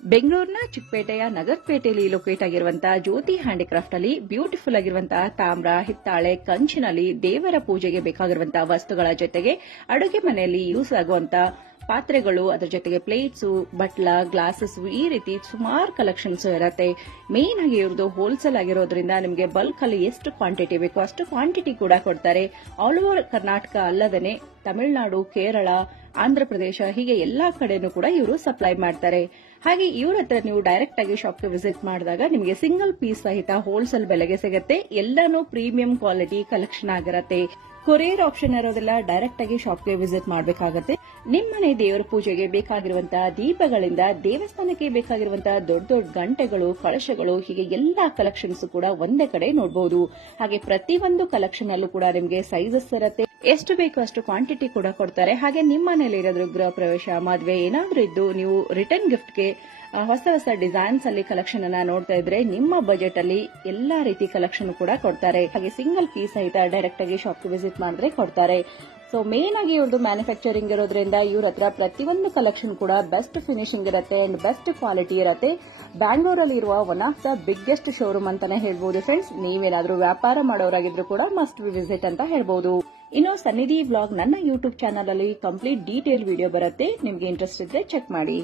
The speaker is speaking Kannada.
ಬೆಂಗಳೂರಿನ ಚಿಕ್ಕಪೇಟೆಯ ನಗರಪೇಟೆಯಲ್ಲಿ ಲೊಕೇಟ್ ಆಗಿರುವಂತಹ ಜ್ಯೋತಿ ಹ್ಯಾಂಡಿಕ್ರಾಫ್ಟ್ ಅಲ್ಲಿ ಬ್ಯೂಟಿಫುಲ್ ಆಗಿರುವಂತಹ ತಾಮ್ರ, ಹಿತ್ತಾಳೆ, ಕಂಚಿನಲ್ಲಿ ದೇವರ ಪೂಜೆಗೆ ಬೇಕಾಗಿರುವಂತಹ ವಸ್ತುಗಳ ಜೊತೆಗೆ ಅಡುಗೆ ಮನೆಯಲ್ಲಿ ಯೂಸ್ ಆಗುವಂತಹ ಪಾತ್ರೆಗಳು, ಅದರ ಜೊತೆಗೆ ಪ್ಲೇಟ್ಸ್, ಬಟ್ಲ, ಗ್ಲಾಸಸ್, ಈ ರೀತಿ ಸುಮಾರು ಕಲೆಕ್ಷನ್ಸ್ ಇರುತ್ತೆ. ಮೇನ್ ಆಗಿ ಇವ್ರದ್ದು ಹೋಲ್ಸೇಲ್ ಆಗಿರೋದ್ರಿಂದ ನಿಮಗೆ ಬಲ್ಕ್ ಅಲ್ಲಿ ಎಷ್ಟು ಕ್ವಾಂಟಿಟಿ ಬೇಕು ಅಷ್ಟು ಕ್ವಾಂಟಿಟಿ ಕೂಡ ಕೊಡ್ತಾರೆ. ಆಲ್ ಓವರ್ ಕರ್ನಾಟಕ ಅಲ್ಲದೇ ತಮಿಳುನಾಡು, ಕೇರಳ, ಆಂಧ್ರಪ್ರದೇಶ ಹೀಗೆ ಎಲ್ಲಾ ಕಡೆನೂ ಕೂಡ ಇವರು ಸಪ್ಲೈ ಮಾಡ್ತಾರೆ. ಹಾಗೆ ಇವ್ರ ಹತ್ರ ನೀವು ಡೈರೆಕ್ಟ್ ಆಗಿ ಶಾಪ್ಗೆ ವಿಸಿಟ್ ಮಾಡಿದಾಗ ನಿಮಗೆ ಸಿಂಗಲ್ ಪೀಸ್ ಸಹಿತ ಹೋಲ್ಸೇಲ್ ಬೆಲೆಗೆ ಸಿಗುತ್ತೆ. ಎಲ್ಲಾನು ಪ್ರೀಮಿಯಂ ಕ್ವಾಲಿಟಿ ಕಲೆಕ್ಷನ್ ಆಗಿರುತ್ತೆ. ಕೊರಿಯರ್ ಆಪ್ಷನ್ ಇರೋದಿಲ್ಲ, ಡೈರೆಕ್ಟ್ ಆಗಿ ಶಾಪ್ಗೆ ವಿಸಿಟ್ ಮಾಡಬೇಕಾಗುತ್ತೆ. ನಿಮ್ಮನೆ ದೇವರ ಪೂಜೆಗೆ ಬೇಕಾಗಿರುವಂತಹ ದೀಪಗಳಿಂದ ದೇವಸ್ಥಾನಕ್ಕೆ ಬೇಕಾಗಿರುವಂತಹ ದೊಡ್ಡ ದೊಡ್ಡ ಗಂಟೆಗಳು, ಕಳಶಗಳು, ಹೀಗೆ ಎಲ್ಲಾ ಕಲೆಕ್ಷನ್ಸ್ ಕೂಡ ಒಂದೇ ಕಡೆ ನೋಡಬಹುದು. ಹಾಗೆ ಪ್ರತಿಯೊಂದು ಕಲೆಕ್ಷನ್ ಅಲ್ಲೂ ಕೂಡ ನಿಮಗೆ ಸೈಜಸ್ ಇರುತ್ತೆ. ಎಷ್ಟು ಬೇಕು ಅಷ್ಟು ಕ್ವಾಂಟಿಟಿ ಕೂಡ ಕೊಡ್ತಾರೆ. ಹಾಗೆ ನಿಮ್ಮ ಮನೇಲಿ ಇರೋದ್ರ ಗೃಹ ಪ್ರವೇಶ, ಮದುವೆ ಏನಾದ್ರೂ ಇದ್ದು ನೀವು ರಿಟರ್ನ್ ಗಿಫ್ಟ್ಗೆ ಹೊಸ ಹೊಸ ಡಿಸೈನ್ಸ್ ಅಲ್ಲಿ ಕಲೆಕ್ಷನ್ ಅನ್ನ ನೋಡ್ತಾ ಇದ್ರೆ ನಿಮ್ಮ ಬಜೆಟ್ ಅಲ್ಲಿ ಎಲ್ಲಾ ರೀತಿ ಕಲೆಕ್ಷನ್ ಕೂಡ ಕೊಡ್ತಾರೆ. ಹಾಗೆ ಸಿಂಗಲ್ ಪೀಸ್ ಸಹಿತ ಡೈರೆಕ್ಟ್ ಆಗಿ ಶಾಪ್ಗೆ ವಿಸಿಟ್ ಮಾಡಿದ್ರೆ ಕೊಡ್ತಾರೆ. ಸೊ ಮೇನ್ ಆಗಿ ಇವ್ರದ್ದು ಮ್ಯಾನುಫ್ಯಾಕ್ಚರಿಂಗ್ ಇರೋದ್ರಿಂದ ಇವ್ರ ಹತ್ರ ಪ್ರತಿಯೊಂದು ಕಲೆಕ್ಷನ್ ಕೂಡ ಬೆಸ್ಟ್ ಫಿನಿಶಿಂಗ್ ಇರುತ್ತೆ ಅಂಡ್ ಬೆಸ್ಟ್ ಕ್ವಾಲಿಟಿ ಇರುತ್ತೆ. ಬ್ಯಾಂಗ್ಳೂರಲ್ಲಿ ಇರುವ one of the biggest showroom ಅಂತಾನೆ ಹೇಳ್ಬಹುದು ಫ್ರೆಂಡ್ಸ್. ನೀವೇನಾದ್ರೂ ವ್ಯಾಪಾರ ಮಾಡೋರಾಗಿದ್ರು ಕೂಡ ಮಸ್ಟ್ ವಿಸಿಟ್ ಅಂತ ಹೇಳ್ಬಹುದು. ಇನ್ನು ಸನ್ನಿಧಿ ವ್ಲಾಗ್ ನನ್ನ ಯೂಟ್ಯೂಬ್ ಚಾನಲ್ ಅಲ್ಲಿ ಕಂಪ್ಲೀಟ್ ಡೀಟೇಲ್ ವಿಡಿಯೋ ಬರುತ್ತೆ. ನಿಮ್ಗೆ ಇಂಟ್ರೆಸ್ಟ್ ಇದ್ರೆ ಚೆಕ್ ಮಾಡಿ.